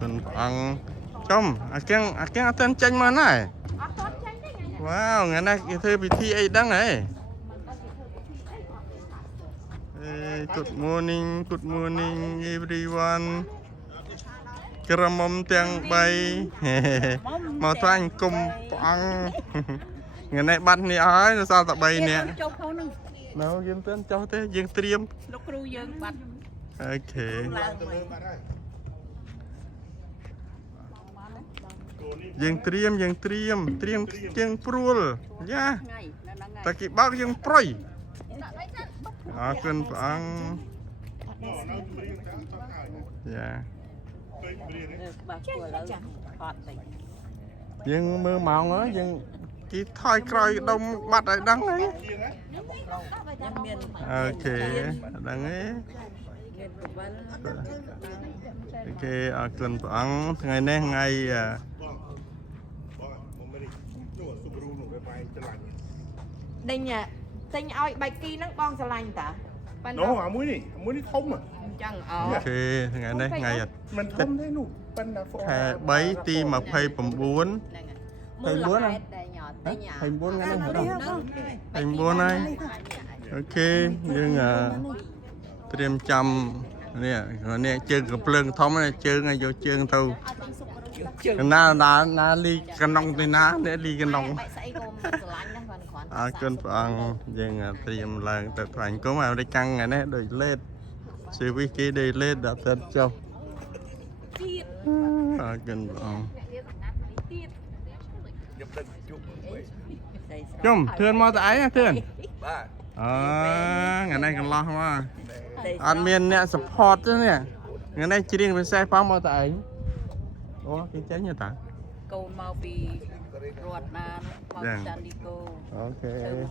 Con ăn không cái tên tranh mà này wow ngày nay cái thư bị thi ấy đăng này good morning everyone kera mom tiang bay mau cho anh cùng ăn ngày nay bắt này ấy nó sao tại bay nè nào dương tên cho thế dương triêm ok dương triêm dương prul nha ta kịp bao dương proi cơn ăn dạ dương mưa màu nữa dương chỉ thôi coi đông bắt lại đắng ấy ok đắng ấy ok cơn ăn ngày nay ngày đây nha tinh oi bài kia nó bon xà lanh ta nó mà muối này thông à chẳng ok ngày nay ngày mình thông thế nụ hè bấy ti mà phay bầm buôn thầy buôn này thầy buôn ngay đây thầy buôn này ok nhưng tiêm chăm nè rồi nè chơi cặp lưng thông này chơi ngay vô chơi tàu na ly canh nong thì na để ly canh nong cơn ăn nhưng tiêm lần tập thành có mà đây căng ngày nay đợi lên sự vi kia đi lên đã tên châu cơn ăn chung thuyền mò tại nha thuyền ngày nay còn lo mà ăn miên nè support chứ nè ngày nay chỉ riêng về xe pháo mò tại ủa cái chén như ta câu mau bị ruột na mau chăn đi câu ok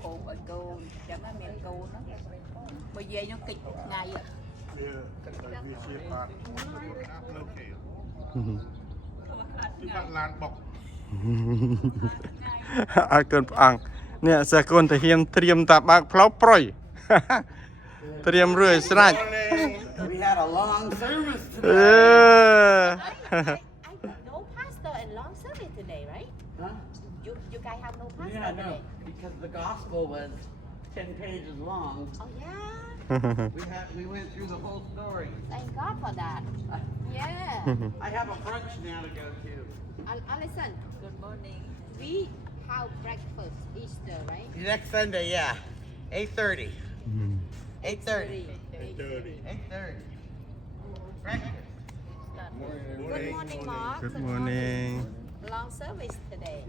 câu ở câu chẳng là miền câu nó bây giờ nó kịch ngày ạ cơn ăn nè sẽ còn thể hiện tiêm tạp bạc pháo proi tiêm rưỡi sạch We had a long service today. No pastor and long service today, right? Huh? You guys have no pastor Yeah, no, today. because the gospel was 10 pages long. Oh yeah. We went through the whole story. Thank God for that. Yeah. I have a brunch now to go to. Alison, good morning. We have breakfast Easter, right? Next Sunday, yeah. 8:30. 8:30. 8:30. Breakfast. Good morning, Mark. good morning Long service today.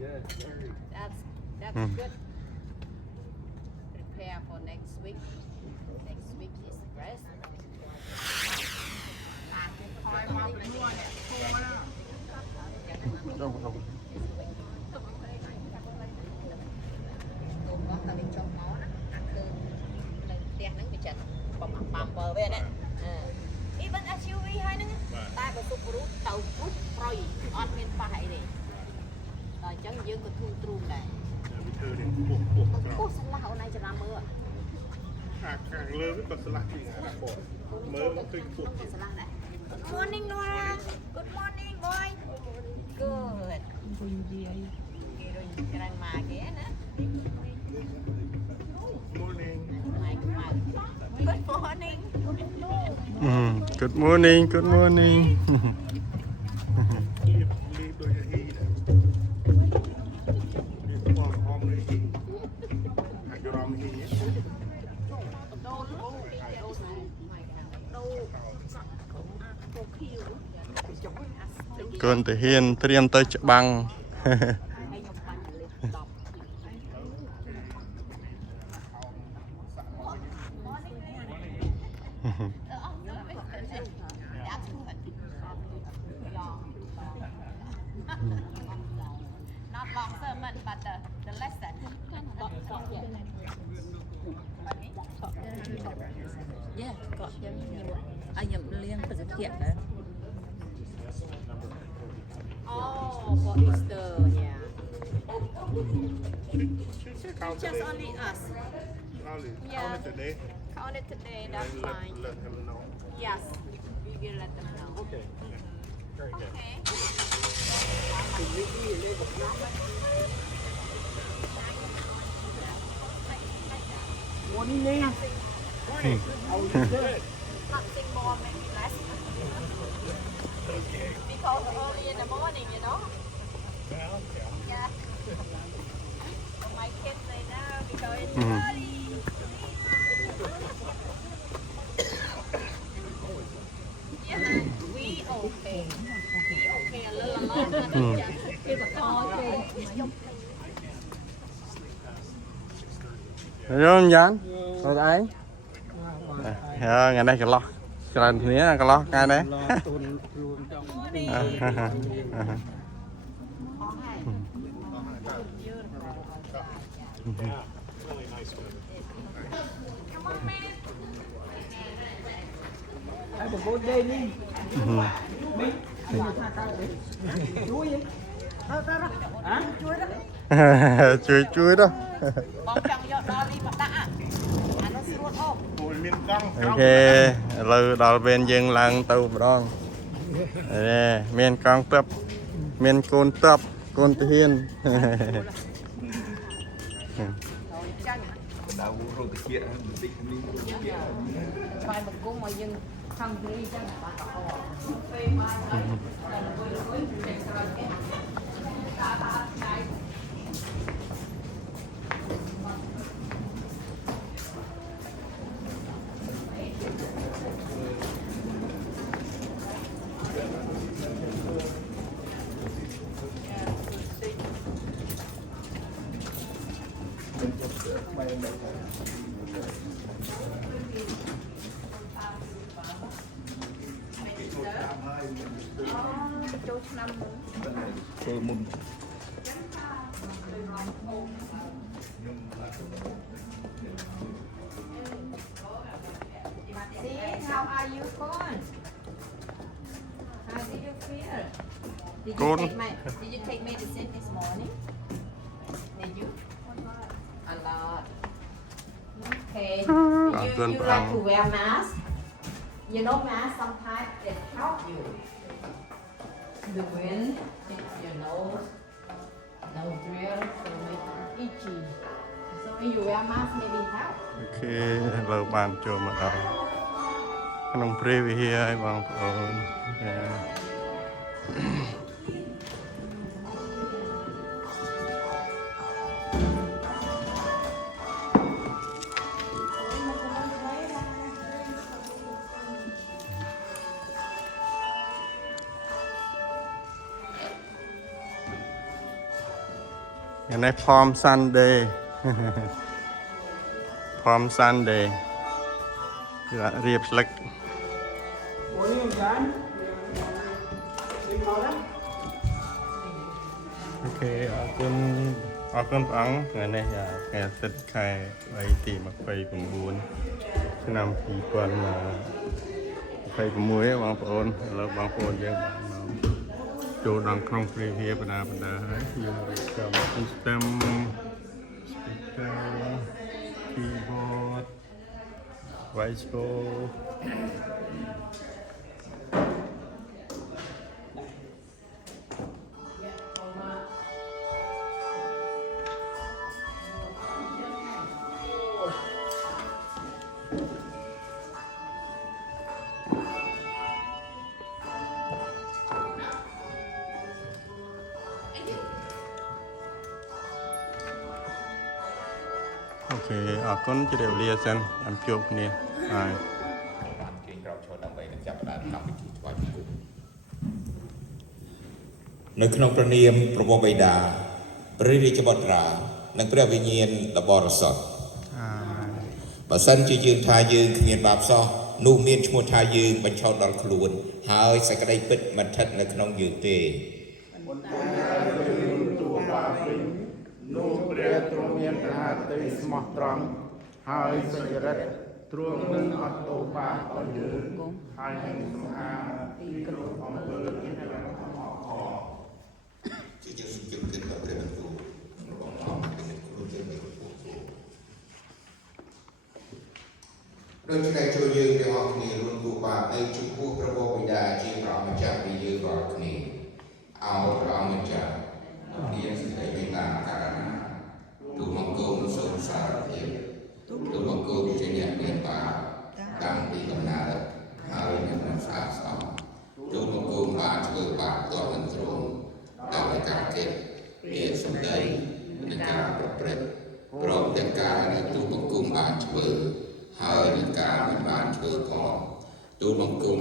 That's good. Prepare for next week. Next week is rest. Even SUV ហើយហ្នឹងតែបើទុករូតទៅពុះប្រយអត់មានប៉ះអីទេដល់អញ្ចឹងយើងក៏ធូរទ្រូងដែរពុះស្លាស់អូនឯងច្រឡំមើលខាងលើក៏ស្លាស់ជាងអាបងមើលមកឃើញពុះ ស្លាស់ដែរ Good morning Nora Good morning boy Good គេរុញក្រាញ់មកគេណា morning Good morning good morning good morning លីបដូចហ៊ីដែរនេះបងហមនេះអាចរំហ៊ី còn thể hiện tiêm tới chợ băng Not long sermon but the lesson Yeah, có giống như anh nhầm liên phải thực hiện đấy. Oh, for Easter, yeah. Just only us. Only Yeah. counted today. Count it today, that's fine. Let him know. Yes, we will let them know. Okay. Very good. Morning, Lee. Morning. Good. Something more maybe less. Because early in the morning, you know. Well, yeah. Yeah. My kids say no because it's Mhm. early. Yeah, we okay. We okay a little longer than just people okay. Rồi dán rồi anh ngày nay cái lo cái này cái lo cái đấy Yeah. Really nice weather. Have a good day, Lee. chui đó Con trong vô đó đi mà đã. Nó xuống ôm. Ôi, miền căng. โอเคเราដល់ពេលយើងឡើងទៅម្ដងនេះមានកងទ័ពមានកូនទ័ពកូនទាហាន Phải một cung mà dừng không đi cho bà cọ. How are you going? How did you feel? Good. Did you take medicine this morning? Did you? A lot. Okay. You like to wear mask? You know mask sometimes it help you. The wind hit your nose, nostril, so make it itchy. So when you wear mask, maybe help. អូខេเราបានចូលមកដល់ក្នុងព្រះវិហារឲ្យបងប្អូនចា ngày nay Palm Sunday Palm Sunday គឺរៀបស្លឹក Morning, John. Sleep well, eh? អូខេអរគុណព្រះអង្គថ្ងៃនេះថ្ងៃអាទិត្យខែ3ទី29ឆ្នាំ2026បងប្អូនឥឡូវបងប្អូនយើងបានមកចូលដល់ក្នុងព្រះវិហារបដាហើយយើងរៀបចំ system speaker keyboard voice call ok អរគុណជម្រាបលាសិនតាមជួបគ្នាហើយ បានគេក្រោកឈរដើម្បីនឹងចាប់ផ្ដើមកម្មវិធីថ្វាយបង្គំនៅក្នុងព្រះនាមព្រះបិតាព្រះរាជបុត្រានិងព្រះវិញ្ញាណដ៏បរិសុទ្ធ បើសិនជាយើងថាយើងគ្មានបាបសោះនោះមានឈ្មោះថាយើងបញ្ឆោតដល់ខ្លួនហើយសេចក្តីពិតមិនស្ថិតនៅក្នុងយើងទេ នោះព្រះទ្រង់មានប្រហារតីស្មោះត្រង់ហើយសុចរិតទ្រង់នឹងអត់ទោសបាបដល់យើងហើយនឹងសម្អាតពីគ្រប់អំពើដែលខក ជាយើងសុខចិត្តគិតដល់ព្រះបន្ទូលរបស់ព្រះអង្គពីគ្រូជាមេពុទ្ធដូច្នេះចូលយើងទាំងអស់គ្នារួមគូបាបនៅចំពោះព្រះបិតាជាព្រះម្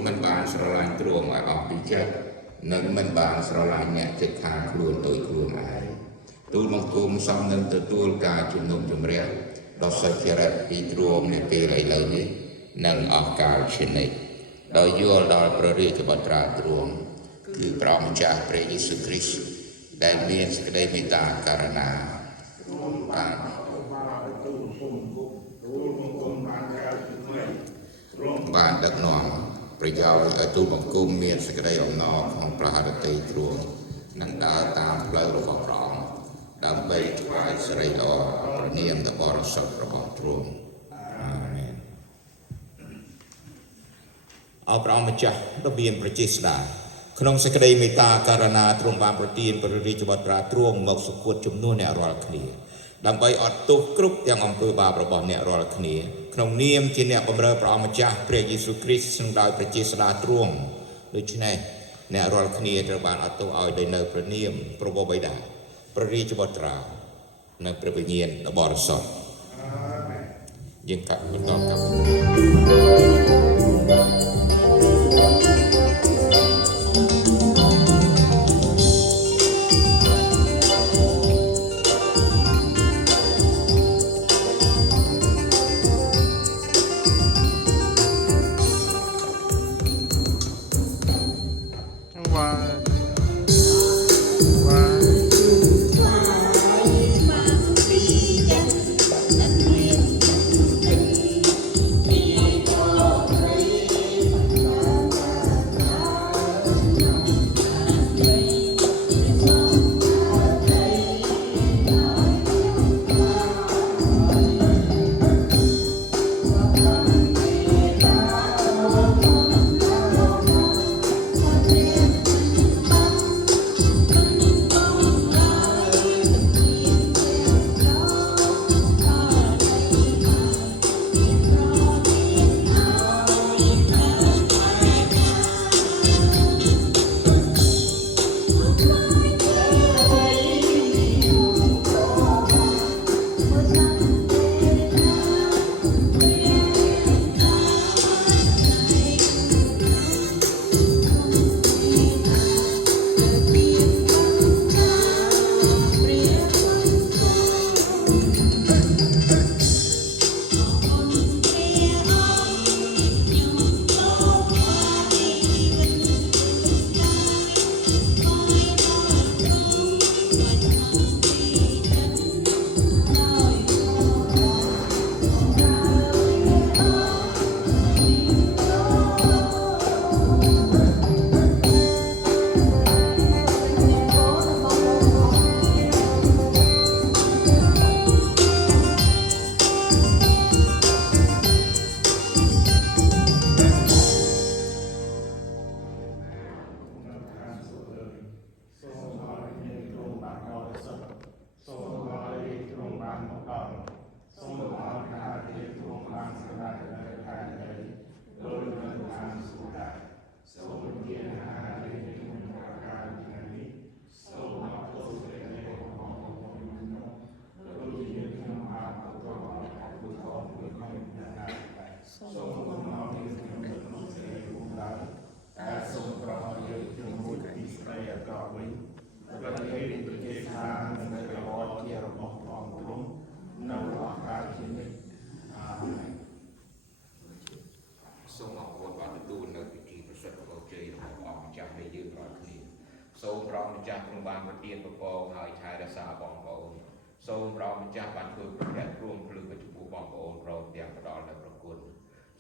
មិនបានស្រឡាញ់ទ្រង់ឲ្យអស់ពីចិត្តនិងមិនបានស្រឡាញ់អ្នកជិតខាងខ្លួនដោយខ្លួនឯងទូលបង្គំសំនឹងទទួលការជំនុំជម្រះដ៏សុចរិតពីទ្រង់នៅពេលឥឡូវនេះនិងអស់កលជានិច្ចដោយយល់ដល់ព្រះរាជបុត្រាទ្រង់គឺព្រះម្ចាស់ព្រះយេស៊ូវគ្រីស្ទដែលមានសេចក្តីមេត្តាករុណាបានដឹកនាំប្រយោជន៍ឲ្យទូលបង្គំមានសេចក្តីអំណរក្នុងព្រះハរតីទ្រង់និងដើរតាមផ្លូវរបស់ព្រះអង្គដើម្បីថ្វាយសិរីល្អព្រះនាមដ៏បរិសុទ្ធរបស់ទ្រង់អាមែនអរព្រះអង្គម្ចាស់ដ៏មានព្រះចេស្តាក្នុងសេចក្តីមេត្តាករុណាទ្រង់បានប្រទានព្រះរាជបុត្រាទ្រង់មកសុគតជំនួសអ្នករាល់គ្នាដើម្បីអត់ទោសគ្រប់ទាំងអំពើបាបរបស់អ្នករាល់គ្នាក្នុងនាមជាអ្នកបម្រើព្រះអង្គម្ចាស់ព្រះយេស៊ូវគ្រីស្ទនិងដោយព្រះចេស្តាទ្រង់ដូច្នេះអ្នករាល់គ្នាត្រូវបានអត់ទោសឲ្យដោយនៅព្រះនាមព្រះបិតាព្រះរាជបុត្រានិងព្រះវិញ្ញាណដ៏បរិសុទ្ធយើងកាត់បន្តសូមអរគុណបានទទួលនៅពិធីប្រសិទ្ធពរជ័យរបស់ព្រះអង្គម្ចាស់នៃយើងរាល់គ្នាសូមព្រះអង្គម្ចាស់ទ្រង់បានប្រទានពរហើយថែរក្សាបងប្អូនសូមព្រះអង្គម្ចាស់បានធ្វើប្រទានរួមភ្លឺចំពោះបងប្អូនព្រមទាំងផ្ដល់នូវប្រគុណ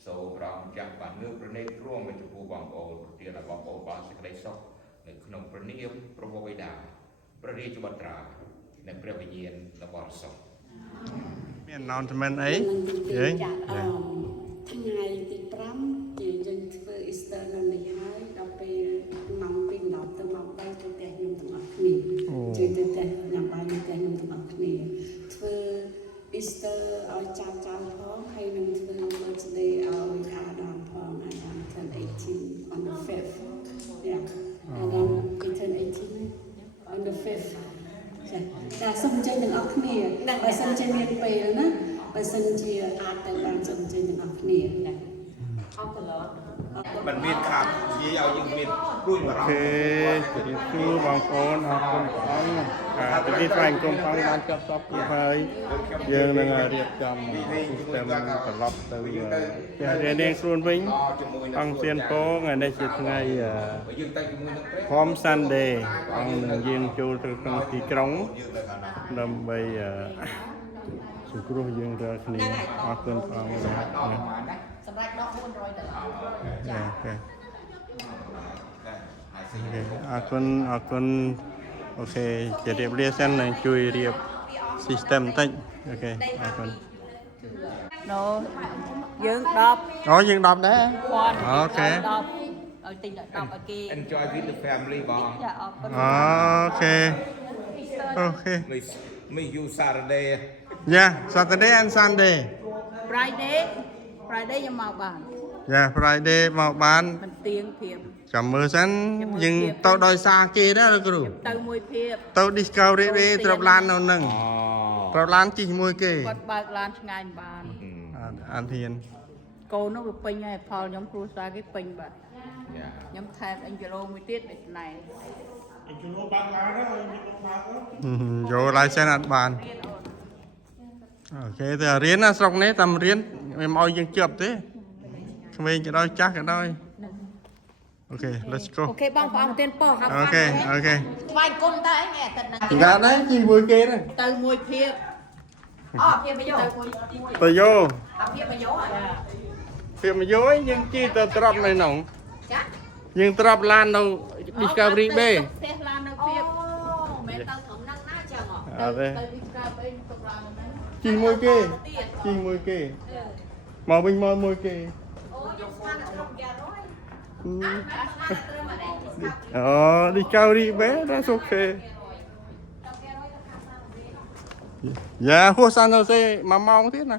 សូមព្រះអង្គម្ចាស់បានលើកព្រះនេត្រទ្រង់ចំពោះបងប្អូនប្រទានឲ្យបងប្អូនបានសេចក្តីសុខនៅក្នុងព្រះនាមព្រះបិតាព្រះរាជបុត្រានិងព្រះវិញ្ញាណដ៏បរិសុទ្ធមាន announcement អីយើងថ្ងៃទី5យើងធ្វើ Easter នៅនេះហើយដល់ពេលម៉ោង 2:10 ទៅម៉ោង 3 ទៅផ្ទះខ្ញុំទាំងអស់គ្នាជួយទៅផ្ទះញ៉ាំបាយនៅផ្ទះខ្ញុំទាំងអស់គ្នាធ្វើ Easter ឲ្យចៅផងហើយនឹងធ្វើ birthday ឲ្យអាដាមផងអាដាម turn 18 on the 5th yeah អាដាម turn 18 on the 5th ចាសូមអញ្ជើញទាំងអស់គ្នាបើសិនជាមានពេលណាបើសិនជាអាចទៅបានសូមអញ្ជើញទាំងអស់គ្នាអរគុណ มันมีขาดยี่เอายิ่งมีรุ่ยมา โอเคจะได้ชูบางคนออกคนฟังจะได้ฟังกลมฟังการจับซับกูเฮยយើងនឹងរៀបចំ system ត្រឡប់ទៅជារៀនរៀងខ្លួនវិញអង្គសៀនពងថ្ងៃនេះជាថ្ងៃ Palm Sunday អង្គនឹងយាងចូលទៅក្នុងទីក្រុងដើម្បីសង្គ្រោះយើងរាល់គ្នាអរគុណព្រះអង្គ សម្រាប់ដក$400 អរគុណអូខេជម្រាបលាសិននឹងជួយរៀប system បន្តិចអូខេអរគុណ nó dương đọc អូយើង10ដែរ con Ok. đọc ở tình đọc ở kia Enjoy with the family បង dạ ở con អូខេ មីយូសារដេ Yeah Saturday and Sunday Friday nhưng mà bạn Yeah Friday មកបាន mình tiền thiệp ចាំមើលសិនយើងទៅដោយសារគេដែរលោកគ្រូ từ mùi thiệp ទៅ Discovery Day ត្រាប់ឡាននៅនឹងត្រាប់ឡានជិះជាមួយគេ con bạc lan ngay bạn អានធាន cô nó bị pin hay Paul nhóm cruise ra cái pin bạn nhóm thèm anh Zalo mới tiết để này យក license អត់បានអូខេតែរៀនណាស្រុកនេះតាមរៀនមិនឲ្យយើងជាប់ទេក្មេងក៏ដោយចាស់ក៏ដោយអូខេ let's go ok băng vào tiền po học អូខេ vài con tới nghe thật là កាត់ដែរជិះមួយគេហ្នឹង từ mùi thiệp kia bây giờ ទៅយក kia bây giờ ពីមកយកយើងជិះទៅត្រប់នៅក្នុង chắc យើងត្រប់ឡាននៅ Discovery Bay xe lan ở thiệp mẹ tao thấm năng nát chẳng hả អត់ទេ từ Discovery tục ra nó ជិះមួយគេជិះមួយគេមកវិញមកមួយគេ ôi dùng pha là không kìa rồi អូ Discovery Bay that's okay យ៉ាហួសសានទៅ1ម៉ោងទៀតណា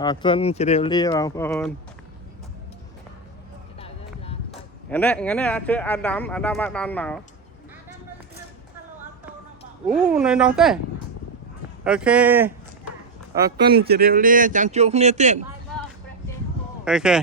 អរគុណជ្រាបលាបងប្អូនថ្ងៃនេះគឺអាដាមមកអូនៅនោះទេអូខេអរគុណជ្រាបលាចាំជួបគ្នាទៀតអូខេ